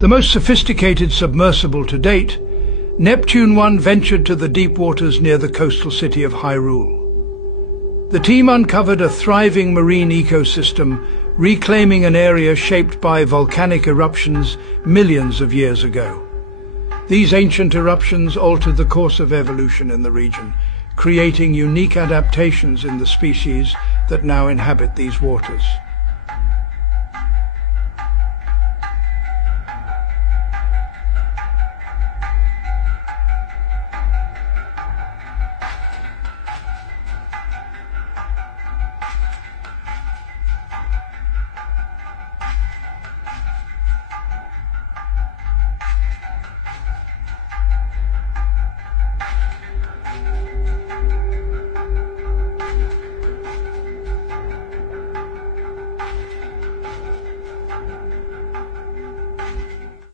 The most sophisticated submersible to date, Neptune 1 ventured to the deep waters near the coastal city of Hyrule. The team uncovered a thriving marine ecosystem, reclaiming an area shaped by volcanic eruptions millions of years ago. These ancient eruptions altered the course of evolution in the region, creating unique adaptations in the species that now inhabit these waters.